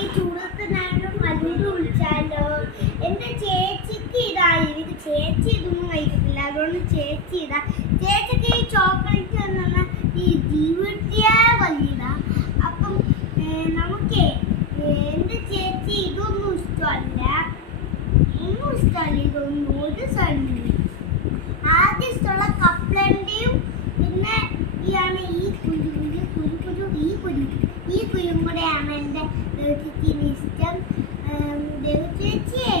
ഈ ചൂടത്ത് ഞാനും മല്ലൂര് വിളിച്ചാലോ. എന്റെ ചേച്ചിക്ക് ഇതായി, എനിക്ക് ചേച്ചി ഇതൊന്നും കഴിക്കത്തില്ല, അതുകൊണ്ട് ചേച്ചി ഇതാ. ചേച്ചിക്ക് ഈ ചോക്ലേറ്റ് തന്ന ഈ ജീവിതത്തിയ വലിയതാ. അപ്പം നമുക്കേ എന്റെ ചേച്ചി ഇതൊന്നും ഇഷ്ടമല്ല, ഇതൊന്നും ഒരു സ്ഥലമില്ല. ആദ്യം ഇഷ്ടമുള്ള കപ്പലണ്ടിയും പിന്നെ ഈ കുരും കൂടെയാണ് എൻ്റെ ചേച്ചിന് ഇഷ്ടം. ചേച്ചിയെ